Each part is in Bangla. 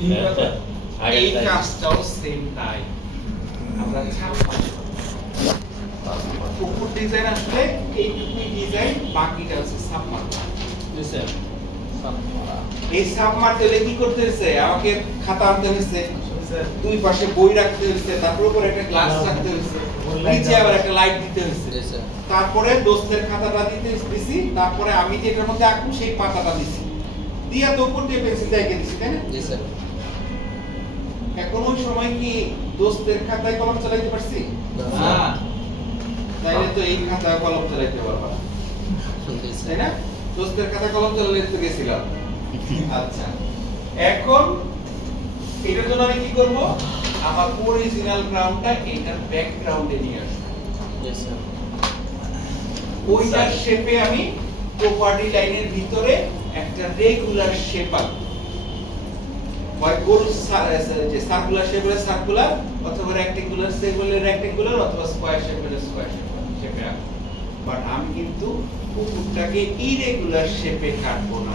এই কাজটাও সেম টাইম আমরা ছাপা উপর ডিজাইন আসলে এইটুকুই ডিজাইন, বাকিটা হচ্ছে সাবমার্কা। এই সাবমার্কা হলে কি করতে হচ্ছে, আমাকে খাতা আনতে হচ্ছে, দুই পাশে বই রাখতে হচ্ছে, তারপর উপরে একটা গ্লাস রাখতে হচ্ছে, নিচে আবার একটা লাইট দিতে হচ্ছে, তারপরে দোস্তের খাতাটা দিছি, তারপরে আমি যেটার মধ্যে আঁকবো সেই পাতাটা দিছি, দিয়া তো উপর দিয়ে পেন্সিল দিয়ে এঁকে দিছি, তাই না? এখন ওই সময় কি দোস্তের খাতায় কলম চালাইতে পারছি? না। তাইলে তো এই খাতায় কলম চালাইতে পারবা না, তাই না? দোস্তের খাতায় কলম চালাইতে গেছিলাম। আচ্ছা, এখন এটার জন্য আমি কি করব, আমার অরিজিনাল গ্রাউন্ডটা এটার ব্যাকগ্রাউন্ডে নিয়ে আসব। ওইটার শেপে আমি প্রপার্টি লাইনের ভিতরে একটা রেগুলার শেপ আঁকব, হয় গোল যে সার্কুলার শেপ হলে সার্কুলার, অথবা রেক্ট্যাঙ্গুলার শেপ হলে রেক্ট্যাঙ্গুলার, অথবা স্কয়ার শেপ হলে স্কয়ার শেপে আঁকব। বাট আমি কিন্তু কুকুরটাকে ইরেগুলার শেপে কাটবো না।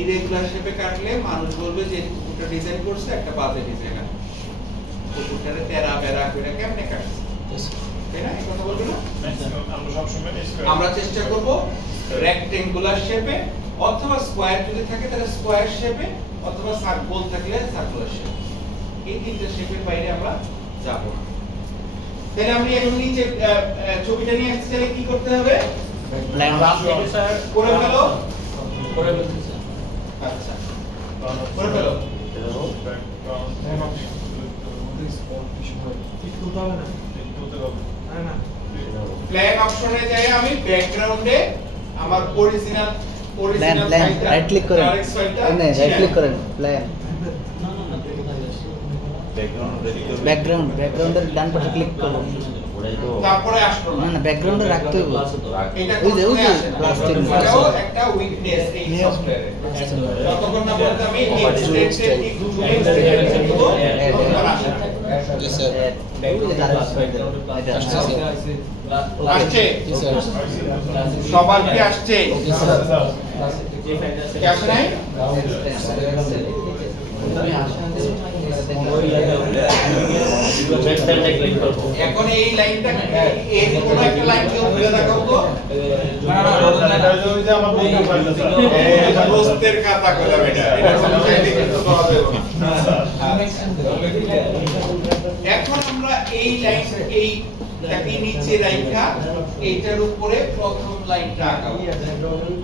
ইরেগুলার শেপে কাটলে মানুষ বলবে যে কুকুরটা ডিজাইন করছে একটা বাজে ডিজাইন, কুকুরটারে তেরা বেরা করে কেমনে কাটছে, তাই না? এই কথা বলবো না আমরা চেষ্টা করব রেক্ট্যাঙ্গুলার শেপে, অথবা স্কয়ার যদি থাকে তাহলে স্কয়ার শেপে, অথবা সার্কুল থাকলে সার্কুলার শেপ। এই তিনটা শেপের বাইরে আমরা যাব না। তাহলে আমি এখন নিচে ছবিটা নিয়ে আসতে চাইলে কি করতে হবে, প্ল্যান করে ফেলো, করে ফেলছি স্যার। আচ্ছা করে ফেলো। প্ল্যান অপশনে যাই আমি ব্যাকগ্রাউন্ডে আমার অরিজিনাল প্ল্যান রাইট ক্লিক করেন, না রাইট ক্লিক করেন প্ল্যান ব্যাকগ্রাউন্ডের ডান পাশে ক্লিক করুন, তারপরে আসলো না না ব্যাকগ্রাউন্ডে রাখতে হবে, এটা ওই যে প্লাস চিহ্ন একটা উইকনেস এই সফটওয়্যারে, যতক্ষণ না বলতে আমি এক্সটেন্ডেড ইকুইভ্যালেন্স জি স্যার আসছে সবার কি আসছে, কি আসে নাই? এখন এই লাইনটা এই কোন একটা লাইন কেউ ভুলে দেখাও তো, না না এটা যে আমার বন্ধু পাইলো এটা দোস্তের খাতা কইলাম, এটা চাইলে কিন্তু করা যাবে না। এখন আমরা এই লাইন এইটাকে নিচে রাখা এইটার উপরে প্রথম লাইনটা আঁকাবো।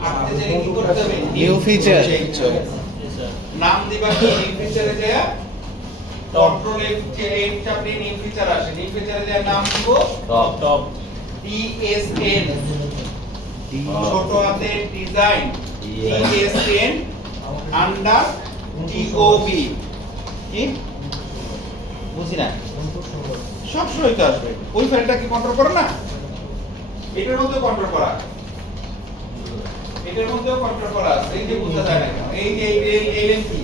আঁকতে চাইলে কি করতে হবে, নিউ ফিচার নাম দিবা কি, নিউ ফিচারে যায় কন্ট্রোল এফ যে এই চাপে নিউ ফিচার আসে, নিউ ফিচারে যায় নাম দিব টপ ডিএসএন, ছোট হাতে ডিজাইন ডিএসএন আন্ডার টিওবি, কি বুঝি না, সব সময় তো আসবে। ওই ফাইলটা কি কন্ট্রোল করে না, এটার মধ্যেও কন্ট্রোল করা, এটার মধ্যেও কন্ট্রোল করা আছে, এই যে বুঝতে যায় না, এই যে এই লাইন কি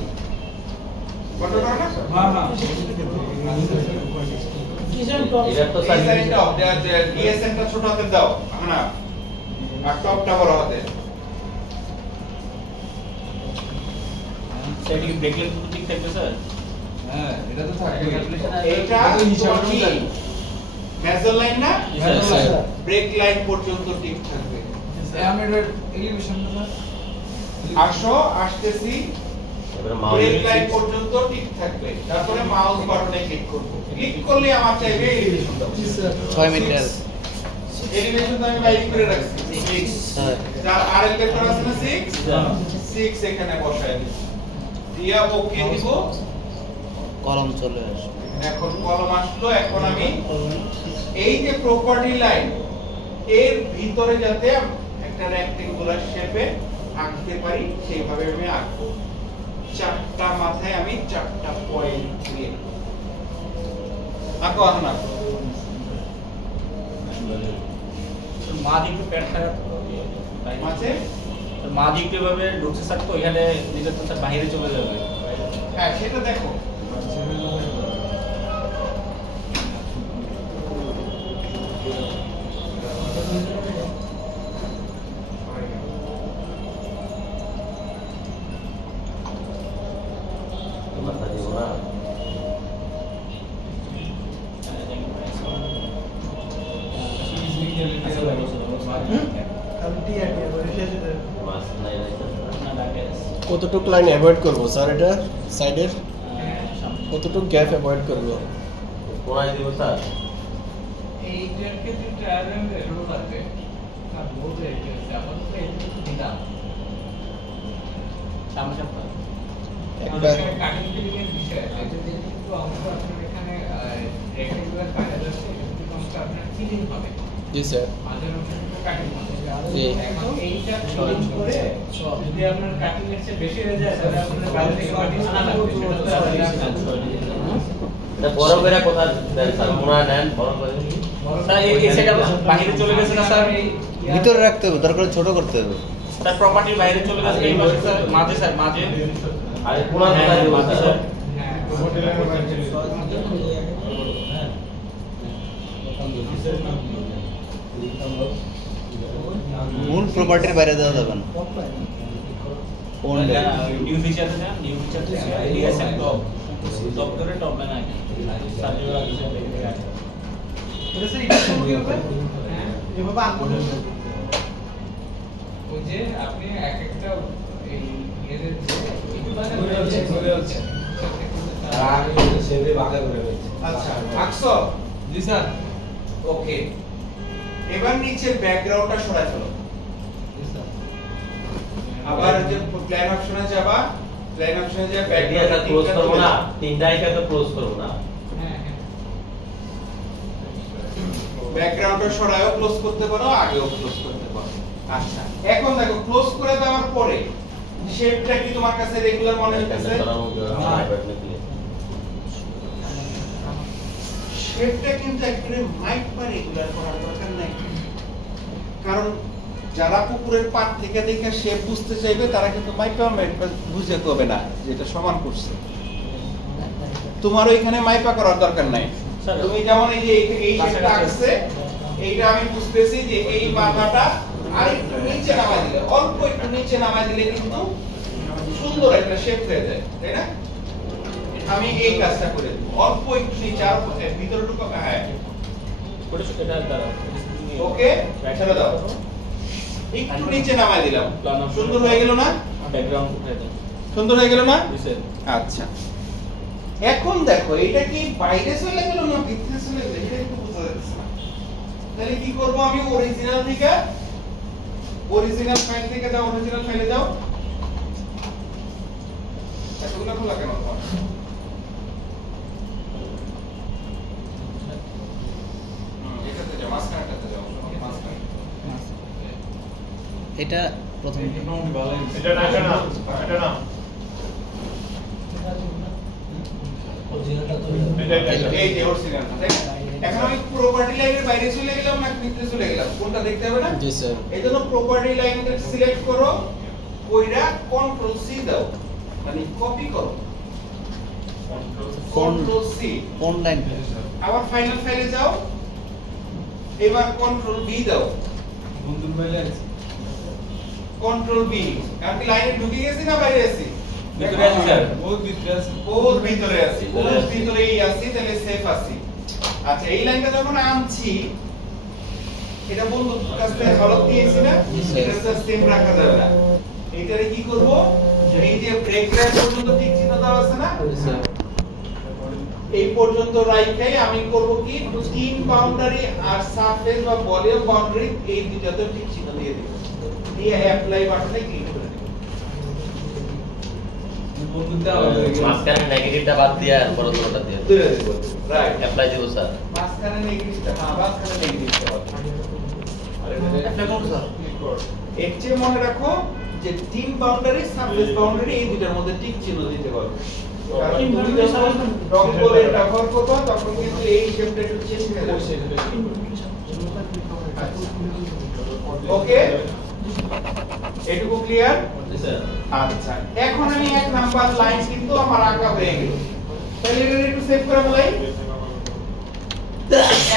কন্ট্রোল করে না? হ্যাঁ হ্যাঁ এটা তো সাইড দাও, ডিএসএন টা ছোট হাতে দাও, হ্যাঁ, আর টপটা বড় হাতে। সেটা কি ব্রেকলেন তো ঠিক থাকবে স্যার? হ্যাঁ এটা তো থাকবে, এটা কি মেজর লাইন না, ব্রেক লাইন পর্যন্ত ঠিক থাকবে। আমি এটা এলিভেশনটা আসো আসতেছি, ব্রেক লাইন পর্যন্ত ঠিক থাকবে, তারপরে মাউস বাটনে ক্লিক করব, ক্লিক করলে আমার চাইবে এলিভেশনটা 6 মিটার এলিভেশন আমি বাইরে করে রাখছি 6, যার আরএল ভেক্টর আছে না 6 এখানে বসায় দিই, দিয়া ওকে দিব, কলম চলে আসবে। এখন কলম আসলো। এখন আমি এই যে প্রপার্টি লাইন এর ভিতরে যাতে একটা রেক্ট্যাঙ্গুলার শেপে আঁকতে পারি সেইভাবে আমি আঁকবো। চারটা মাথায় আমি চারটা পয়েন্ট দিয়ে আঁকো, এখন আঁকো। মা দিকে প্যাড থাকতো মাঝে মা দিকে ভাবে ঢুকছে স্যার, তো এখানে নিজের তো স্যার বাইরে চলে যাবে। হ্যাঁ সেটা দেখো, মাথা দিব না মাছ নাই নাই কতটুক লাইন অ্যাভয়েড করব স্যার এটা সাইডের কতটুক গ্যাপ অ্যাভয়েড করব কোনায় দিব স্যার এইটার ক্ষেত্রে ট্রায়াল এরো লাগবে আর বলতে যেমন তো এটা তো দিলাম সামনে সামনে একবার কাটিং ফিলিংয়ের বিষয় এটা যদি একটু অংশ আপনার এখানে রেক্টাঙ্গুলার কাটা যাচ্ছে একটু অংশ আপনার ফিলিং হবে জি স্যার মাঝের অংশটুকু কাটিং হবে জি। এখন এইটা ফিলিং করে যদি আপনার কাটিং এর চেয়ে বেশি হয়ে যায় তাহলে আপনার বাইরে থেকে কাটিং আনা লাগবে সেটা তো এটা বড় করে কথা দেন স্যার কোনায় নেন বড় করে স্যার এই সেটআপ বাইরে চলে গেছে না স্যার ভিতরে রাখতে হবে, দরকার হলে ছোট করতে হবে। স্যার প্রপার্টির বাইরে চলে গেছে এই পাশে স্যার মাঝে স্যার মাঝে আরে কোনায় কোথায় দিব মাঝে স্যার স্যার মূল প্রপার্টির বাইরে দেওয়া যাবে না। কোন নিউ ফিচারে যান নিউ ফিচারে ডিএসএম টপ টপ করে টপ বানায় সাজিয়ে রাখছে দেখে এটা স্যার এটা কি হবে এভাবে আনবো ওই যে আপনি এক একটা এই এদের যে চলে যাচ্ছে আচ্ছা আঁকছো? জি স্যার ওকে, এবার নিচের ব্যাকগ্রাউন্ডটা সরাই ফেলো। আবার যে প্ল্যান অপশনে যাবা, প্ল্যান অপশনে যে ব্যাকগ্রাউন্ডটা ক্লোজ করব না তিনটা আইকন তো ক্লোজ করব না হ্যাঁ হ্যাঁ ব্যাকগ্রাউন্ডটা সরায়ও ক্লোজ করতে পারো, আগেও ক্লোজ করতে পারো। আচ্ছা, এখন দেখো ক্লোজ করে দেওয়ার পরে শেপটা কি তোমার কাছে রেগুলার মনে হইতেছে? শেপটা কিন্তু একেবারে মাইক পা রেগুলার করার দরকার নাই, কারণ যারা পুকুরের পাড় থেকে দেখে শেপ বুঝতে চাইবে তারা কিন্তু মাইপা বুঝে করবে না যে এটা সমান করছে। তোমার ওইখানে মাইপা করার দরকার নাই। তুমি যেমন এই যে এই শেপটা আঁকছে, এইটা আমি বুঝতেছি যে এই মাথাটা আরেকটু নিচে নামাই দিলে, অল্প একটু নিচে নামাই দিলে কিন্তু সুন্দর একটা শেপ হয়ে যায়, তাই না? আমি এই কাজটা করে দেব, অল্প একটু নিচে আর ভিতরে ঢুকা। হ্যাঁ ওটা এটা দাঁড়াও ওকে, ছেড়ে দাও, একটু নিচে নামাই দিলাম, সুন্দর হয়ে গেল না? ব্যাকগ্রাউন্ড উঠাই দাও সুন্দর হয়ে গেল না? দিছে আচ্ছা, এখন দেখো এটা কি বাইরে চলে গেল না ভিতরে চলে গেল, এটা একটু বোঝা যাচ্ছে না। তাহলে কি করব আমি? অরিজিনাল থেকে, অরিজিনাল ফাইল থেকে যাও, অরিজিনাল ফাইলে যাও। এতগুলো খোলা কেন তোমার? এটাতে যাও, মাঝখানটাতে যাও, মাঝখানে। এটা প্রথম এটা না, এটা না। এই যে অরিজিনালটা, তাই না? এখন আমি প্রপার্টি লাইনের বাইরে চলে গেলাম না ভিতরে চলে গেলাম, কোনটা দেখতে হবে না? জি স্যার এইজন্য প্রপার্টি লাইনটা সিলেক্ট করো, কইরা কন্ট্রোল সি দাও, মানে কপি করো, কন্ট্রোল সি। কোন লাইন? আবার ফাইনাল ফাইলে যাও, এবার কন্ট্রোল বি দাও, বন্ধুর মেলে আছে কন্ট্রোল বি। আমি লাইনে ঢুকে গেছি না বাইরে আছি? ভিতরে আছি স্যার বহুত ভিতরে আছে বহুত ভিতরে আছি, বহুত ভিতরেই আছি, তাহলে সেফ আছি। আচ্ছা, এই লাইনটা যখন আনছি, এটা বন্ধুর কাছ থেকে হলক দিয়েছি না, এটা স্যার সেম রাখা যাবে না। এইটারে কি করব? এই যে ব্রেক লাইন পর্যন্ত ঠিক চিহ্ন দেওয়া আছে না, এই পর্যন্ত রাইখাই আমি করব কি, তিন বাউন্ডারি আর সারফেস বা ভলিউম বাউন্ডারি এই দুটাতে ঠিক চিহ্ন দিয়ে দেব, দিয়ে অ্যাপ্লাই বাটনে ক্লিক করে দেব। বন্ধুটা হবে মাঝখানে নেগেটিভটা বাদ দিয়ে আর বড়টা দিয়ে দিয়ে দেব, রাইট। অ্যাপ্লাই দিব স্যার মাঝখানে নেগেটিভটা, হ্যাঁ মাঝখানে নেগেটিভটা হবে। আর এটা ক্লিক করো। এর চেয়ে মনে রাখো যে তিন বাউন্ডারি সারফেস বাউন্ডারি এই দুটার মধ্যে টিক চিহ্ন দিতে পারবে, কারণ তুমি যখন ডগ বলে ব্যবহার করবে তখন কিন্তু এই শেপটা একটু চেঞ্জ হয়ে যাবে। ওকে, এটুকু ক্লিয়ার? জি স্যার আচ্ছা, এখন আমি এক নাম্বার লাইন কিন্তু আমার আঁকা হয়ে গেল, তাহলে এটা একটু সেভ করে বলাই।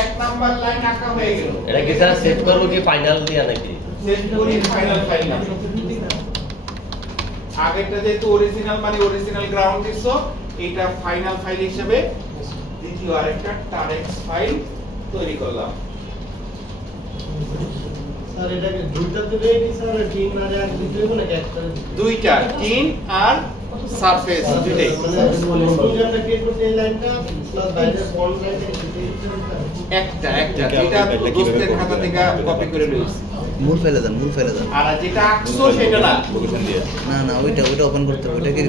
এক নাম্বার লাইন আঁকা হয়ে গেল, এটা কি স্যার সেভ করব কি ফাইনাল দিয়া নাকি সেভ করি ফাইনাল ফাইল। আগেরটা যেহেতু অরিজিনাল মানে অরিজিনাল গ্রাউন্ড দিছো, এটা ফাইনাল ফাইল হিসেবে দ্বিতীয় আরেকটা টারেক্স ফাইল তৈরি করলাম। স্যার এটাকে দুইটা দিলেই কি স্যার টিন আর এক দিতেই বলে একটা দুইটা টিন আর সারফেস দুইটাই স্টুডেন্টটা ক্রিয়েট করতে এই লাইনটা প্লাস বাইরের বল লাইনটা একটা এটা দোস্তের খাতা থেকে কপি করে লইছি। মূল ফেলে দেন, মূল ফেলে দেন। আর যেটা আঁকছো সেটা না, না না, ওইটা ওপেন করতে হবে। ওইটা কি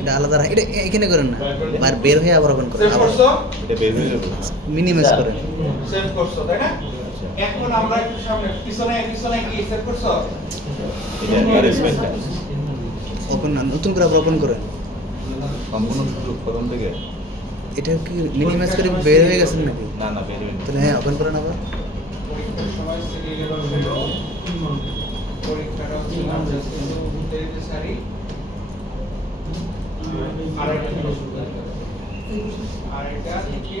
এটা আলাদা এটা এখানে করেন না, আর বের হয়ে আবার ওপেন করেন, সেভ আবার করছো, মিনিমাইজ করেন। সেভ করছো তাই না? এখন আমরা একটু সামনে পিছনে কি সেভ করছো? ওপেন না, নতুন করে আবার ওপেন করেন। সম্পূর্ণ শুরু প্রথম থেকে। এটা কি মিনিমাইজ করে বের হয়ে গেছেন নাকি? না না, বের হয়নি। তাহলে হ্যাঁ, ওপেন করেন আবার। পরীক্ষার সময় সিরিয়াল ছিল, পরীক্ষাটা হচ্ছে না যে সারি আরেকটা থেকে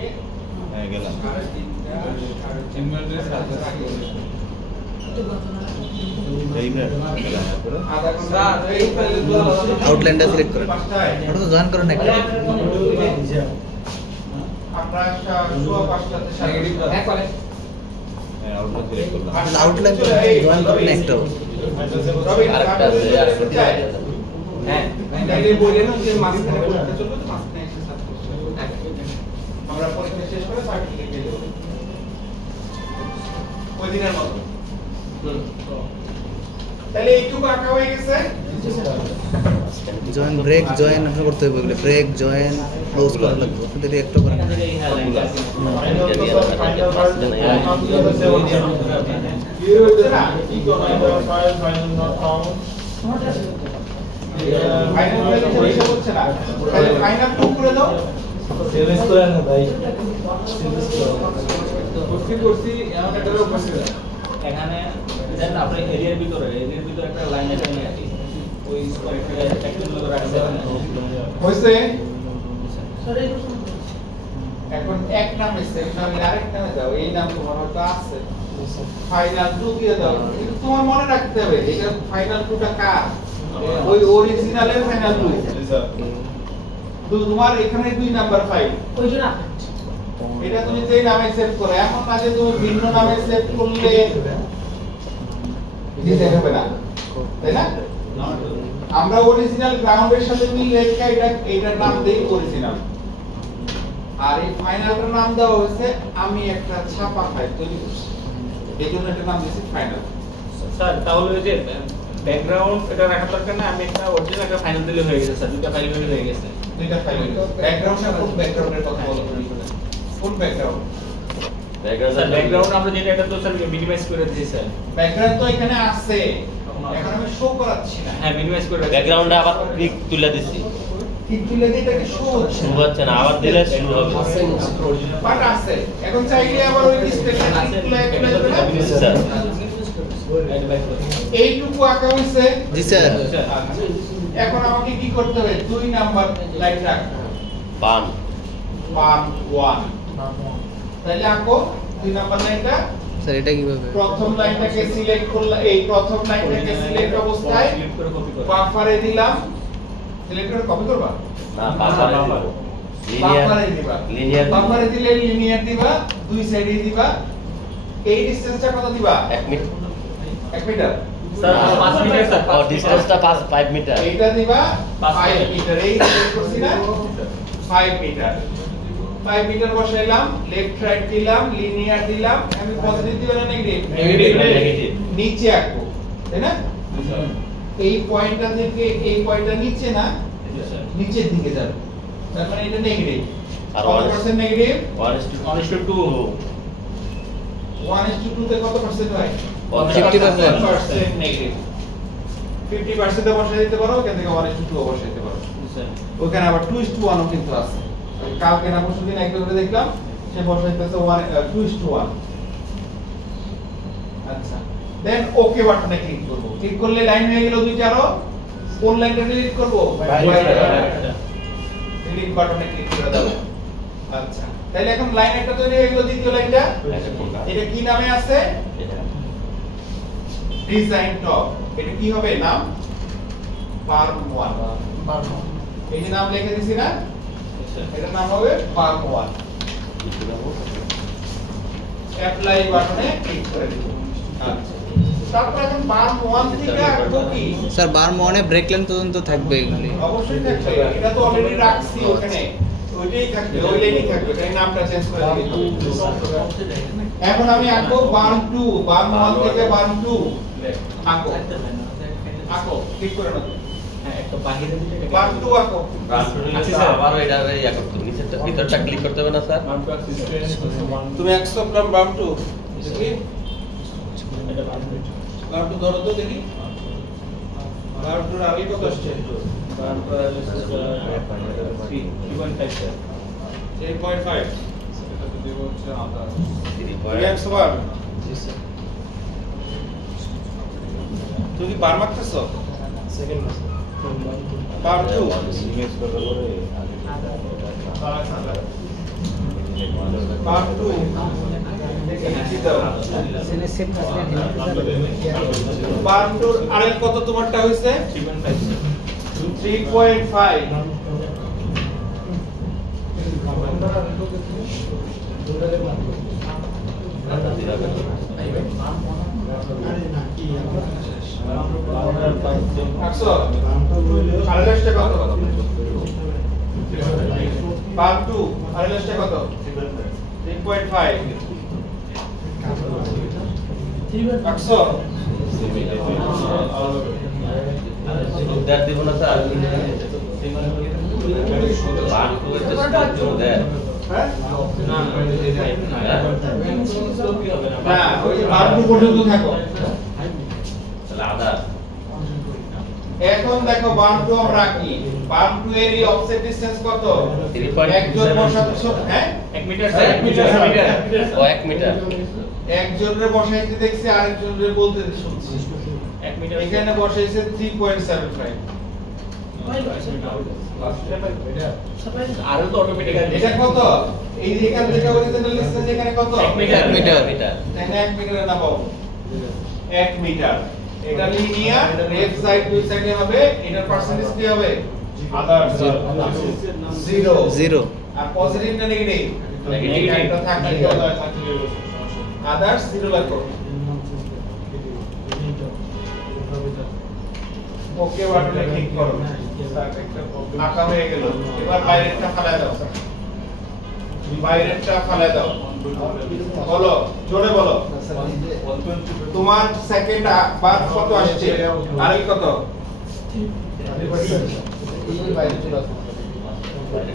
হ্যাঁ, গেলাম। সাড়ে তিনটা এইবার গেলাম, তারপরে আধা ঘন্টা এই ফাইলগুলো আউটলাইনটা সিলেক্ট করেন। পাঁচটায় ওটা তো জয়েন করেন একটা। আমরা সোয়া পাঁচটাতে সারি হ্যাঁ করে হ্যাঁ, আউটলাইন সিলেক্ট করলাম। তাহলে আউটলাইন জয়েন করেন একটা। রবি আরেকটা আছে, আরেকটা আছে। হ্যাঁ তাইলে বললেন যে মাঝখানে পরীক্ষা চলবে, তো মাঝখানে এসে সাথ করতে হবে। আমরা পরীক্ষা শেষ করে সার্টিফিকেট দিয়ে দেব ওই দিনের মতো। তাহলে এইটুকু আঁকা হয়ে গেছে। জয়েন ব্রেক জয়েন আপনি করতে হবে, ওগুলো ব্রেক জয়েন ক্লোজ করা লাগবে। আপনি যদি একটা করেন এটা দিয়ে হচ্ছে না ফাইনাল ফাইল হিসেবে হচ্ছে না, তাহলে ফাইনাল টু করে দাও। এখানে দেন আপনি এরিয়ার ভিতরে একটা লাইন এখানে আছে ওই একটা রাখতে হইছে। এখন এক নামে সেভ নামে আরেক নামে দাও, এই নাম তোমার হয়তো আছে, ফাইনাল টু দিয়ে দাও। কিন্তু তোমার মনে রাখতে হবে এটা ফাইনাল টুটা কার, ওই অরিজিনালের ফাইনাল টু। তো তোমার এখানে 2 নাম্বার ফাইল, এটা তুমি যেই নামে সেভ করো, এমন না যে তুমি ভিন্ন নামে সেভ করলে দিতে হবে না, তাই না? আমরা অরিজিনাল গ্রাউন্ডের সাথে মিল রেখে এটার নাম দেই অরিজিনাল, আর এই ফাইনালটার নাম দেওয়া হয়েছে আমি একটা ছাপা ফাইল তৈরি করছি, এই জন্য এটার নাম দিয়েছি ফাইনাল। স্যার তাহলে ওই যে ব্যাকগ্রাউন্ড এটা রাখার দরকার না, আমি একটা অরিজিনাল একটা ফাইনাল দিলে হয়ে গেছে স্যার, দুটো ফাইল হয়ে গেছে। দুইটা ফাইল ব্যাকগ্রাউন্ড আর ফুল ব্যাকগ্রাউন্ডের কথা বলো। ফুল ব্যাকগ্রাউন্ড স্যার ব্যাকগ্রাউন্ড আমরা যেটা এটা তো স্যার মিনিমাইজ করে দিয়েছি স্যার। ব্যাকগ্রাউন্ড তো এখানে আছে, এখন আমি শো করাচ্ছি না। হ্যাঁ মিনিমাইজ করে ব্যাকগ্রাউন্ডে আবার ক্লিক তুলে দিছি, ঠিক তুলে দিয়ে এটাকে শো হচ্ছে শুরু হচ্ছে না, আবার দিলে শুরু হবে। বাট আছে, এখন চাইলে আবার ওই ডিসপ্লেটা ঠিক তুলে স্যার এইটুকু আঁকা হইছে। জি স্যার। এখন আমাকে কি করতে হবে, 2 নাম্বার লাইন রাখতে হবে, বান 1 তাহলে আঁকো 2 নাম্বার লাইনটা। স্যার এটা কিভাবে? প্রথম লাইনটাকে সিলেক্ট করলাম, এই প্রথম লাইনটাকে সিলেক্ট অবস্থায় সিলেক্ট করে কপি করে বাফারে দিলাম, সিলেক্ট করে কপি করবা, না বাফারে বাফারে দিবা, লিনিয়ার বাফারে দিলে লিনিয়ার দিবা, দুই সাইডে দিবা। এই ডিসটেন্সটা কত দিবা? 1 metre 1 metre. Sir 5 metre sir, ও ডিসটেন্সটা 5 মিটার। এইটা দিবা 5 5 মিটার, এই সিলেক্ট করছি না 5 মিটার। 5 মিটার বসাইলাম, লেফট রাইট দিলাম, লিনিয়ার দিলাম। আমি পজিটিভ দিবা না নেগেটিভ? নেগেটিভ। নিচে আঁকবো, তাই না? এই পয়েন্টটা থেকে এই পয়েন্টটা নিচে না, নিচের দিকে যাবে, তার মানে এটা নেগেটিভ। আর কত পার্সেন্ট নেগেটিভ? 1:2 1:2 তে কত পার্সেন্ট হয়? 50% নেগেটিভ। 50% এ বসাই দিতে পারো, এখান থেকে 1:2 বসাই দিতে পারো। স্যার ওখানে আবার 2:1 ও কিন্তু আছে। কালকে না পরশু দিন একটা করে দেখলাম, সে বসাইতেছে 2:1। আচ্ছা, দেন ওকে বাটনে ক্লিক করব। ক্লিক করলে লাইন হয়ে গেল দুইটা। আরো কোন লাইনটা ডিলিট করব? ডিলিট বাটনে ক্লিক করে দাও। আচ্ছা, তাহলে এখন লাইন একটা তৈরি হয়ে গেল, দ্বিতীয় লাইনটা। এটা কি নামে আছে? Design top. এটা কি হবে নাম? বার্ম 1 এই যে নাম লিখে দিছি না এটার নাম হবে বার্ম 1 অ্যাপ্লাই বাটনে ক্লিক করে দিন আচ্ছা তারপর এখন বার্ম 1 থেকে আঁকবো কি স্যার বার্ম 1 এ ব্রেক লাইন পর্যন্ত থাকবে এগুলি অবশ্যই থাকবে এটা তো অলরেডি রাখছি ওখানে ওইটাই থাকবে ওই লাইনই থাকবে তাই নামটা চেঞ্জ করে দিই এখন আমি আঁকবো বার্ম 2 বার্ম 1 থেকে বার্ম 2 আঁকো আঁকো ক্লিক করে নাও হ্যাঁ একটা বাহিরে দিতে বার্ম 2 আঁকো আচ্ছা স্যার আবারও এটা ইয়া করতে হবে নিচেরটা ভিতরটা ক্লিক করতে হবে না স্যার তুমি অ্যাকসেপ্ট করলাম বার্ম 2 দেখি এটা বাহিরে বার্ম 2 ধরো তো দেখি বার্ম 2 আগে কত আসছে বার্ম 3.5 স্যার 8.5 3.5 রিয়াক্স বার তুমি বার মারতেছ সেকেন্ড বার 2 ইমেজ করার পরে বার 2 বার 2 আরেক কত তোমারটা হইছে 3.5 একশো আড়াইশটা কত বার 2 আড়াইশটা কত 3.5 একশো উদ্ধার দিব না স্যার বার্ম 2 এর যে উদ্ধার হ্যাঁ না ওই যে বার 2 পর্যন্ত থাকো তাহলে আদার এখন দেখো বার্ম 2 আমরা কি বার্ম 2 এর এই অফসেট ডিসটেন্স কত 3.7 একজন বসাচ্ছ হ্যাঁ 1 মিটার স্যার 1 মিটার ও 1 মিটার একজনের বসাইতে দেখছি আরেকজনের বলতে শুনছি 1 মিটার এখানে বসাইছে 3.75 আরো তো অটোমেটিক এটা কত এই যে এখান থেকে অরিজিনাল ডিসটেন্স এখানে কত 1 মিটার মিটার এখানে 1 মিটারে না পাবো 1 মিটার এটা লিনিয়ার লেফট সাইড দুই সাইডে হবে এটার পার্সেন্টেজ কি হবে আদার 0 আর পজিটিভ না নেগেটিভ নেগেটিভ এটা থাকবে আদার 0 লাগবে ওকে বাটনে ক্লিক করো আঁকা হয়ে গেল এবার বাইরেরটা ফালাই দাও বাইরেরটা ফালাই দাও বলো জোরে বলো তোমার সেকেন্ড বার কত আসছে আর কত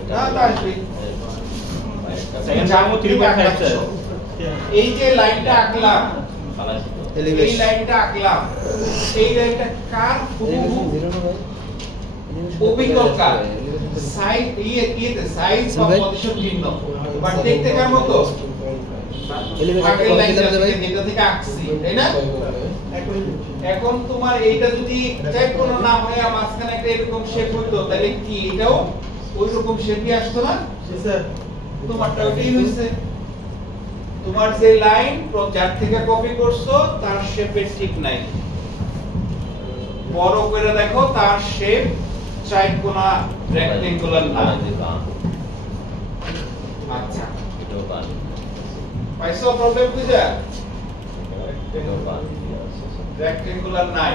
না তা আসবে সেকেন্ড টাইমও 3.5 স্যার এই যে লাইনটা আঁকলাম এই লাইনটা আঁকলাম এই লাইনটা কার অবিকল কার সাইড সাইজ বা পজিশন ভিন্ন বাট দেখতে কার মতো আগের লাইনটা যেটা থেকে আঁকছি তাই না এখন তোমার এইটা যদি চাই কোনো না হয় মাঝখানে একটা এরকম শেপ হইতো তাহলে কি এটাও ওই রকম শেপই আসতো না স্যার তোমারটা ওইটাই হইছে তোমার যে লাইন যার থেকে কপি করছো তার শেপের ঠিক নাই বড় করে দেখো তার শেপ চাইকোনা রেক্টেঙ্গুলার না আচ্ছা এটাও বান পাইছো প্রবলেম বুঝা এটাও বান রেক্টেঙ্গুলার নাই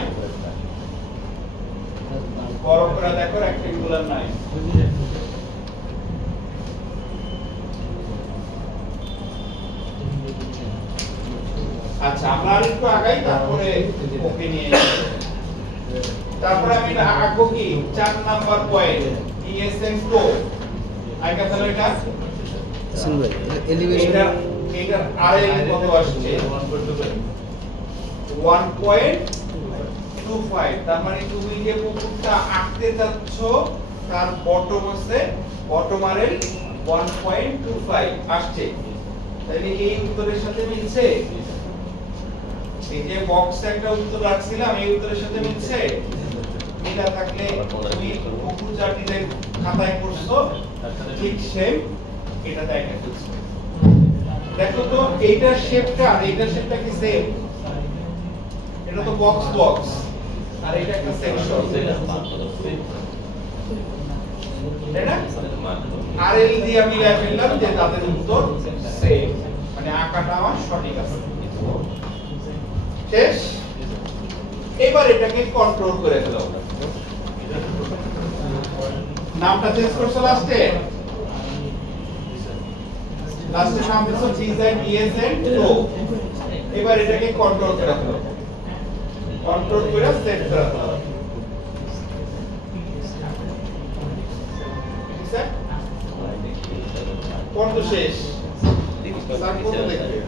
বড় করে দেখো রেক্টেঙ্গুলার নাই আচ্ছা আমরা আরেকটু আগাই তারপরে ওকে নিয়ে তারপরে আমি আঁকবো কি 4 নাম্বার পয়েন্ট ইএসএম টু আইকা তাহলে এটা শুন ভাই এলিভেশন এটা আরএল কত আসছে 1.25 তার মানে তুমি যে পুকুরটা আঁকতে যাচ্ছ তার বটম আছে বটম আরএল 1.25 আসছে তাহলে এই উত্তরের সাথে মিলছে এই যে বক্সে একটা উত্তর রাখছিলাম এই উত্তরের সাথে মিলছে মিলা থাকলে তুমি পুকুর যা ডিজাইন খাতায় করছো ঠিক সেম এটা দেখা যাচ্ছে দেখো তো এইটার শেপটা আর এইটার শেপটা কি সেম এটা তো বক্স বক্স আর এটা একটা সেকশন এটা আরএল দিয়ে আমি লিখে ফেললাম যে তাদের উত্তর সেম মানে আঁকাটা আমার সঠিক আছে শেষ এবার এটাকে কন্ট্রোল করে ফেলো নামটা চেঞ্জ করছো লাস্টে নাম দিছো ডিজাইন ইএসএন তো এবার এটাকে কন্ট্রোল করে ফেলো কন্ট্রোল করে সেট করে ফেলো ঠিক আছে কোন শেষ স্যার কত দেখবে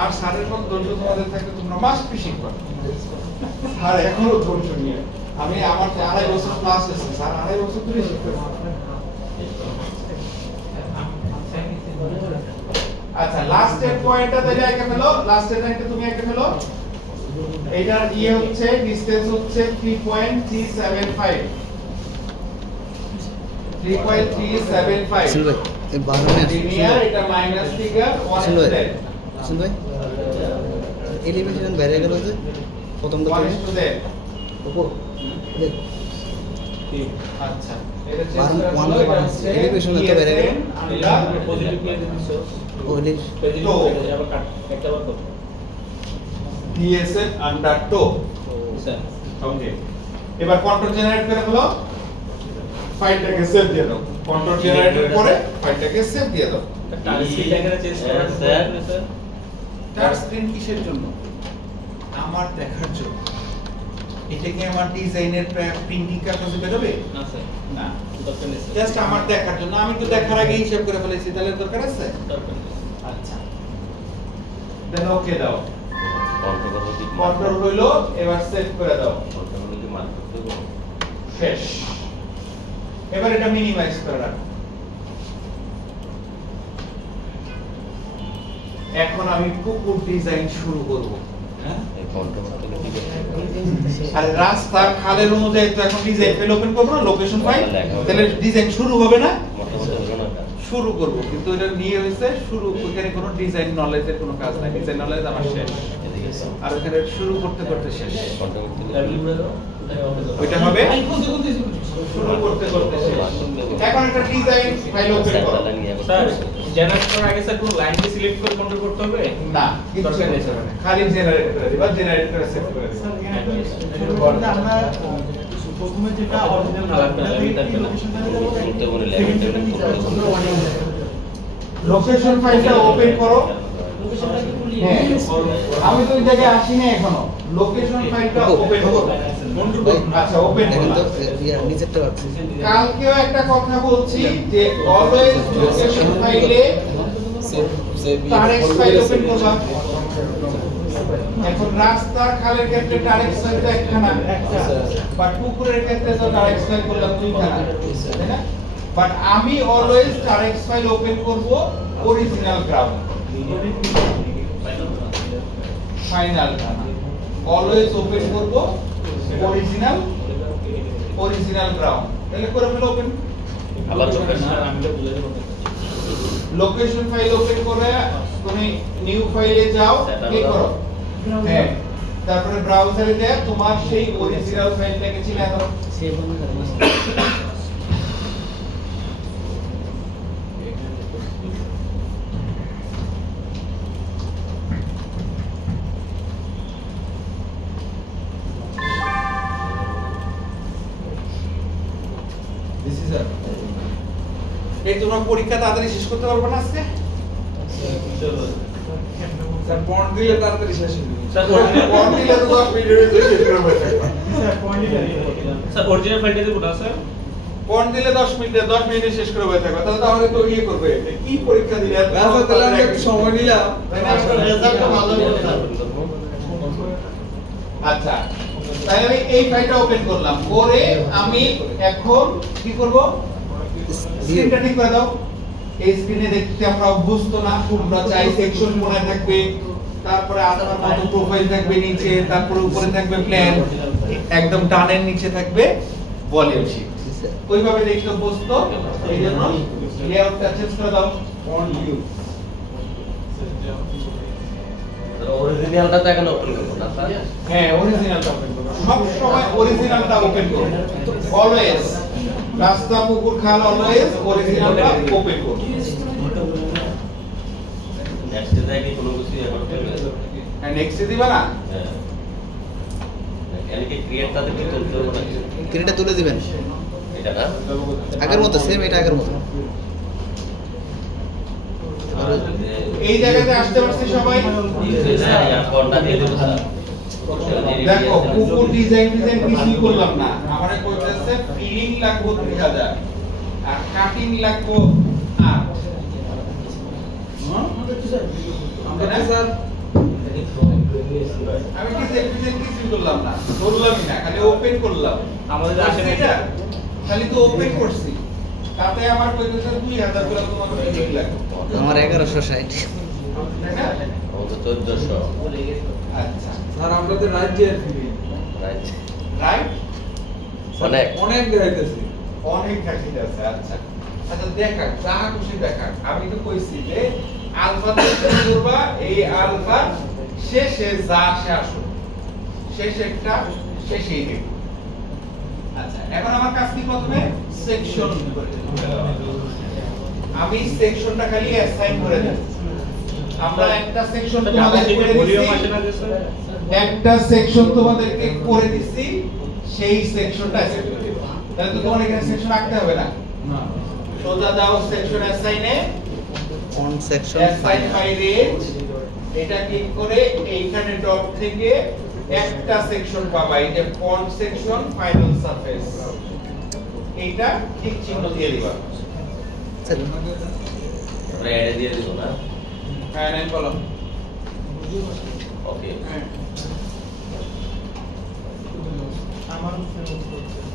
আর স্যারের মত ধৈর্য তোমাদের থাকলে তোমরা মাস ফিশিং করো আর এখনো ধৈর্য নিয়ে আমি আমার 2.5 বছর ক্লাস আছে স্যার 2.5 বছর ধরে শিখতে আচ্ছা লাস্টের পয়েন্টটা তাহলে এঁকে ফেলো লাস্টের পয়েন্টটা তুমি এঁকে ফেলো এটার ইয়ে হচ্ছে ডিসটেন্স হচ্ছে 3.375 3.375 আসল ভাই এই বানানে লিনিয়ার এটা মাইনাস ফিগার 1 আসল ভাই এলিভেশন বেড়ে গেল যে প্রথম তো উপর দেখ আচ্ছা এটা এলিভেশন তো বেড়ে গেল ওলি তো ডিএসএন আন্ডার টো ওকে এবার কন্ট্রোল জেনারেট করে হলো ফাইলটাকে সেভ দিয়ে দাও কন্ট্রোল জেনারেটর করে ফাইলটাকে সেভ দিয়ে দাও টাচ স্ক্রিন এখানে চেঞ্জ করা স্যার স্যার টাচ স্ক্রিন কিসের জন্য আমার দেখার জন্য এটা কি আমার ডিজাইনের প্রিন্টিং কাগজে বেরোবে না স্যার না দরকার নেই স্যার জাস্ট আমার দেখার জন্য আমি তো দেখার আগে হিসাব করে ফেলেছি তাহলে দরকার আছে দরকার নেই আচ্ছা দেন ওকে দাও কন্ট্রোল করব কি কন্ট্রোল হইলো এবার সেভ করে দাও কন্ট্রোল করলে কি মার্ক করতে হবে শেষ এবার এটা মিনিমাইজ করে রাখো এখন আমি কুকুর ডিজাইন শুরু করব হ্যাঁ এই কন্ট্রোল করতে কি করতে হবে আর রাস্তা খালের অনুযায়ী তো এখন ডিজাইন ফাইল ওপেন করব না লোকেশন ফাইল তাহলে ডিজাইন শুরু হবে না মোটামুটি হলো না কাজ শুরু করব কিন্তু এটা নিয়ে হইছে শুরু ওখানে কোনো ডিজাইন নলেজের কোনো কাজ নাই ডিজাইন নলেজ আমার শেষ এদিকে আর ওখানে শুরু করতে করতে শেষ কন্ট্রোল করতে ডাবল করে দাও ওইটা হবে শুরু করতে করতে শেষ এখন একটা ডিজাইন ফাইল ওপেন করো স্যার জেনারেট করার আগে স্যার পুরো লাইনকে সিলেক্ট করে কন্ট্রোল করতে হবে না কিছু দরকার নেই নেই খালি জেনারেট করে দিবা জেনারেট করে সেভ করে দিবা শুরু করতে আমরা প্রথমে যেটা অরিজিনাল করতে বলে লাগে লোকেশন ফাইলটা ওপেন করো হ্যাঁ আমি তো ওই জায়গায় আসি না এখনো লোকেশন ফাইলটা ওপেন করো আচ্ছা ওপেন দেখেন তো করো ইয়ার নিচেরটা বাকি কালকেও একটা কথা বলছি যে অলওয়েজ লোকেশন ফাইলে টারেক্স ফাইল ওপেন করবা এখন রাস্তার খালের ক্ষেত্রে টারেক্স ফাইল তো একখানা বাট পুকুরের ক্ষেত্রে তো টারেক্স ফাইল করলাম দুইখানা তাই না বাট আমি অলওয়েজ টারেক্স ফাইল ওপেন করব অরিজিনাল গ্রাউন্ড ফাইনাল খানা অলওয়েজ ওপেন করব অরিজিনাল গ্রাউন্ড তাহলে করে ফেলো ওপেন আবার লোকেশন স্যার আমি তো বুঝাতে পারতেছি লোকেশন ফাইল ওপেন করে তুমি নিউ ফাইলে যাও ক্লিক করো হ্যাঁ তারপরে ব্রাউজারে যা তোমার সেই অরিজিনাল ফাইলটাকে চিনে দাও সেভ হবে না দিস ইজ এই তোমরা পরীক্ষা তাড়াতাড়ি শেষ করতে পারবে না আজকে স্যার পয়েন্ট দিলে তাড়াতাড়ি শেষ হবে স্যার পয়েন্ট দিলে তো 10 মিনিটে শেষ করে ফেলবে স্যার অরিজিনাল ফাইলটা দিয়ে কোটা স্যার পয়েন্ট দিলে 10 মিনিটে শেষ করে বসে থাকবে তাহলে তাহলে তো ইয়ে করবে কি পরীক্ষা দিলে রাস্তা তাহলে আমরা একটু সময় নিলাম রেজাল্টটা ভালো হবে আচ্ছা তাহলে আমি এই ফাইলটা ওপেন করলাম করে আমি এখন কি করব স্ক্রিনটা ঠিক করে দাও এই স্ক্রিনে দেখতে আমরা অভ্যস্ত না আমরা চাই সেকশন কোণায় থাকবে তারপরে আলাদা মতো প্রোফাইল থাকবে নিচে তারপরে উপরে থাকবে প্ল্যান একদম ডানের নিচে থাকবে ভলিউম শীট ওইভাবে দেখতে অভ্যস্ত এইজন্য লেআউটটা চেঞ্জ করে দাও অন ইউ অরিজিনালটা তো এখন ওপেন করব না স্যার। হ্যাঁ অরিজিনালটা ওপেন করো, সব সময় অরিজিনালটা ওপেন করো, অলওয়েজ রাস্তা পুকুর খাল অলওয়েজ অরিজিনালটা ওপেন করো। নেক্সট যায় কি কোনো কিছু এখন করবে? হ্যাঁ নেক্সট দিবা না, হ্যাঁ এখানে কি ক্রিয়েটটাতে কি তুলতে হবে না? ক্রিয়েটটা তুলে দিবেন এটা না আগের মতো, সেম এটা আগের মতো। এই জায়গাতে আসতে পারছি সবাই। কোনটা দিয়ে দেব স্যার? দেখো পুকুর ডিজাইন কিছুই করলাম না, আমারে কইতেছে ফিলিং লাগবে 3000 আর কাটিং লাগবে 8। আমি ডিজাইন কিছুই করলাম না, করলামই না, খালি ওপেন করলাম। আমাদের আসলে এটা খালি তো ওপেন করছি, তাতে আমার কইতেছে 2000 করে তোমার ফিলিং লাগবে। আমার 1160। তাই না? ও তো 1400 আচ্ছা স্যার আপনাদের রাজ্যের রাইট রাইট, অনেক অনেক দেখাইতেছি। অনেক ঘাটি আছে। আচ্ছা আচ্ছা দেখা যা খুশি দেখা, আমি তো কইছি যে আলফা থেকে করবা, এই আলফা শেষে যা আসে আসো, শেষে একটা শেষেই দেখো। আচ্ছা এখন আমার কাজ কি, প্রথমে সেকশন করে দেব। আমি সেকশনটা খালি অ্যাসাইন করে দেব। আমরা একটা সেকশন তোমাদের করে দিছি, একটা সেকশন তোমাদেরকে করে দিছি, সেই সেকশনটা অ্যাসাইন করে দেব। তাহলে তো তোমার এখানে সেকশন আঁকতে হবে না, সোজা দাও সেকশন অ্যাসাইনে, font section assign by range, এটা ক্লিক করে এইখানে ডট থেকে একটা সেকশন পাবা, এই যে ফন্ট সেকশন ফাইনাল সারফেস, এইটা ঠিক চিহ্ন দিয়ে দিবা। আমরা অ্যাড দিয়ে দেব না? হ্যাঁ নাইন কলম। ওকে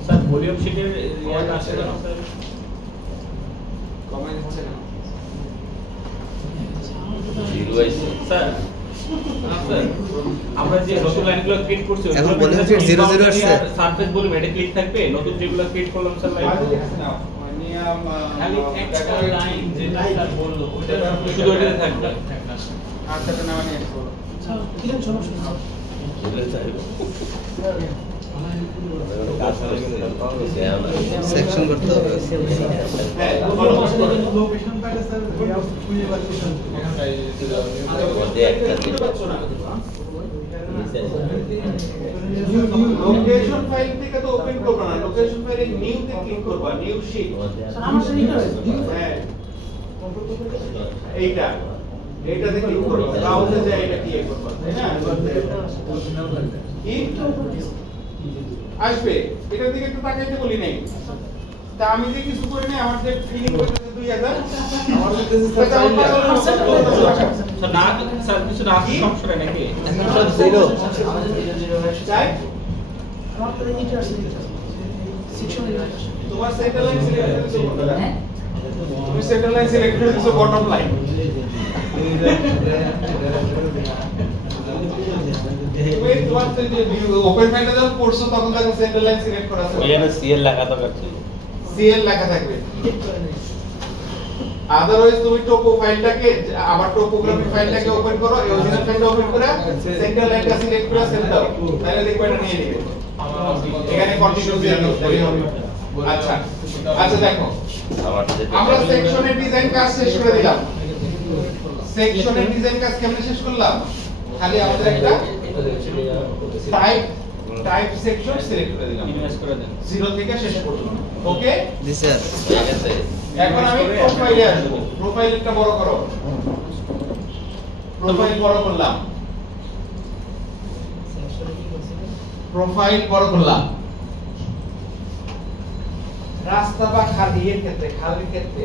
স্যার ভলিউম শিটের ইয়ার আসে না স্যার? কমেন্ট হচ্ছে না জিরো আইছে স্যার স্যার আমরা যে নতুন লাইনগুলো ক্রিয়েট করছি এখন ভলিউম শিট 00 আসছে। সারফেস ভলিউম এটা ক্লিক থাকবে, নতুন যেগুলো ক্রিয়েট করলাম স্যার লাইন খালি একটা লাইন যেটা স্যার বললো ওটা শুধু ওটাতে থাকবে। আচ্ছা তো নাম নিয়ে আসবো। বুঝলে স্যার সেকশন করতে হবে। হ্যাঁ বলো। লোকেশন পাইলে স্যার খুঁজে পাচ্ছি লোকেশন ফাইল থেকে তো ওপেন করবা না, লোকেশন ফাইলে নিউ তে ক্লিক করবা, নিউ শীট। হ্যাঁ এইটা এইটাতে ক্লিক করবা, ব্রাউজারে যায় এটা ক্লিক করবা, তাই না? কি আসবে এটা দিকে একটু তাকাইতে বলি নাই, তা আমি যে কিছু করি নাই, আমার যে ফিলিং করতেছে 2000 আমার করতেছে স্যার না স্যার কিছু না আসলে সমস্যা নাকি? এখন সব জিরো। চাই আমার তো এটা আছে সেকশন তোমার সেন্টার লাইন সিলেক্ট করে দিছো, তুমি সেন্টার লাইন সিলেক্ট করে দিছো বটম লাইন। তুমি তোমার যে ওপেন ফাইলটা যখন পড়ছো তখন তাকে সেন্টার লাইন সিলেক্ট করা আছে, এখানে সিএল লেখা তো আছে, সিএল লেখা থাকবে। আদারওয়াইজ তুমি টোপো ফাইলটাকে আবার টোপোগ্রাফি ফাইলটাকে ওপেন করো, এই অরিজিনাল ফাইলটা ওপেন করে সেন্টার লাইনটা সিলেক্ট করে সেভ দাও, তাহলে দেখবে এটা নিয়ে নেবে। এখানে কন্টিনিউ দিয়ে দাও, তাহলে হবে। আচ্ছা আচ্ছা দেখো আমরা সেকশনের ডিজাইন কাজ শেষ করে দিলাম। সেকশনের ডিজাইন কাজ কেমনে শেষ করলাম, খালি আমাদের একটা টাইপ সেকশন সিলেক্ট করে দিলাম, ইনভেস্ট করে দেন 0 থেকে শেষ পর্যন্ত। ওকে জি স্যার। ঠিক আছে। এখন আমি প্রোফাইলে আসবো, প্রোফাইলটা বড় করো, প্রোফাইল বড় করলাম, প্রোফাইল বড় করলাম। রাস্তা বা খালি এর ক্ষেত্রে, খালির ক্ষেত্রে